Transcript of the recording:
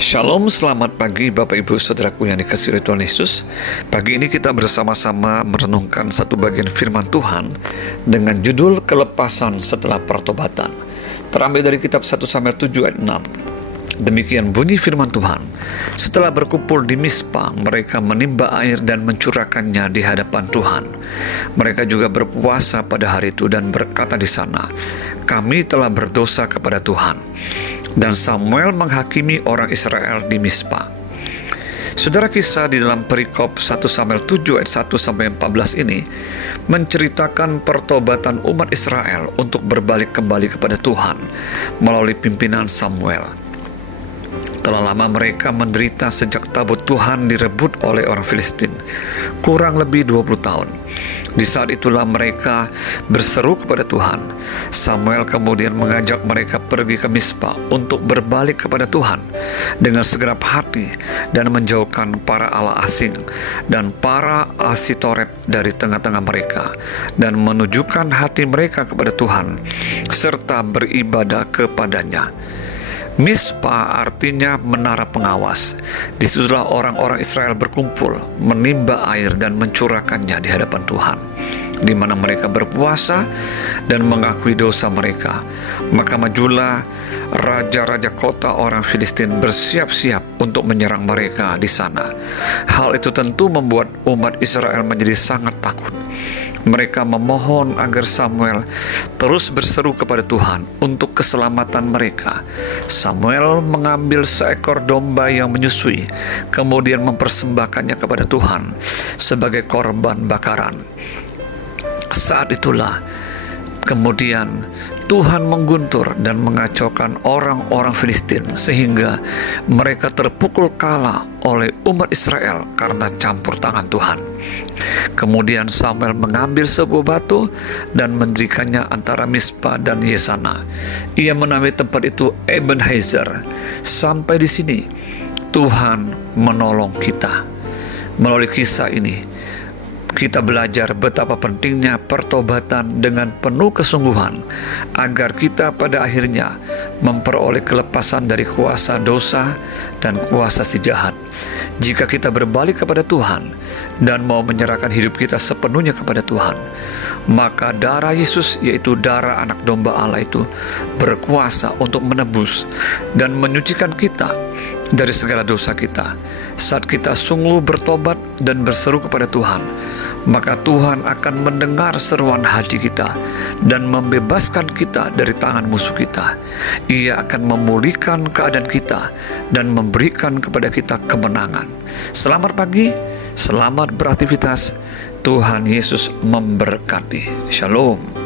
Shalom, selamat pagi Bapak Ibu Saudaraku yang dikasihi oleh Tuhan Yesus. Pagi ini kita bersama-sama merenungkan satu bagian firman Tuhan dengan judul kelepasan setelah pertobatan. Terambil dari kitab 1 Samuel 7 ayat 6. Demikian bunyi firman Tuhan. Setelah berkumpul di Mispa, mereka menimba air dan mencurahkannya di hadapan Tuhan. Mereka juga berpuasa pada hari itu dan berkata di sana, "Kami telah berdosa kepada Tuhan." Dan Samuel menghakimi orang Israel di Mispa. Saudara, kisah di dalam perikop 1 Samuel 7 ayat 1 sampai 14 ini menceritakan pertobatan umat Israel untuk berbalik kembali kepada Tuhan melalui pimpinan Samuel. Telah lama mereka menderita sejak tabut Tuhan direbut oleh orang Filistin, kurang lebih 20 tahun. Di saat itulah mereka berseru kepada Tuhan. Samuel kemudian mengajak mereka pergi ke Mispa untuk berbalik kepada Tuhan dengan segenap hati dan menjauhkan para allah asing dan para Asitoret dari tengah-tengah mereka dan menunjukkan hati mereka kepada Tuhan serta beribadah kepadanya. Mispa artinya menara pengawas. Disitulah orang-orang Israel berkumpul, menimba air dan mencurahkannya di hadapan Tuhan, di mana mereka berpuasa dan mengakui dosa mereka. Maka majulah raja-raja kota orang Filistin bersiap-siap untuk menyerang mereka di sana. Hal itu tentu membuat umat Israel menjadi sangat takut. Mereka memohon agar Samuel terus berseru kepada Tuhan untuk keselamatan mereka. Samuel mengambil seekor domba yang menyusui, kemudian mempersembahkannya kepada Tuhan sebagai korban bakaran. Saat itulah kemudian Tuhan mengguntur dan mengacaukan orang-orang Filistin sehingga mereka terpukul kalah oleh umat Israel karena campur tangan Tuhan. Kemudian Samuel mengambil sebuah batu dan mendirikannya antara Mispa dan Yesana. Ia menamai tempat itu Ebenezer. Sampai di sini Tuhan menolong kita. Melalui kisah ini kita belajar betapa pentingnya pertobatan dengan penuh kesungguhan agar kita pada akhirnya memperoleh kelepasan dari kuasa dosa dan kuasa si jahat. Jika kita berbalik kepada Tuhan dan mau menyerahkan hidup kita sepenuhnya kepada Tuhan, maka darah Yesus, yaitu darah anak domba Allah itu, berkuasa untuk menebus dan menyucikan kita dari segala dosa kita. Saat kita sungguh bertobat dan berseru kepada Tuhan, maka Tuhan akan mendengar seruan hati kita dan membebaskan kita dari tangan musuh kita. Ia akan memulihkan keadaan kita dan memberikan kepada kita kemenangan. Selamat pagi, selamat beraktivitas. Tuhan Yesus memberkati. Shalom.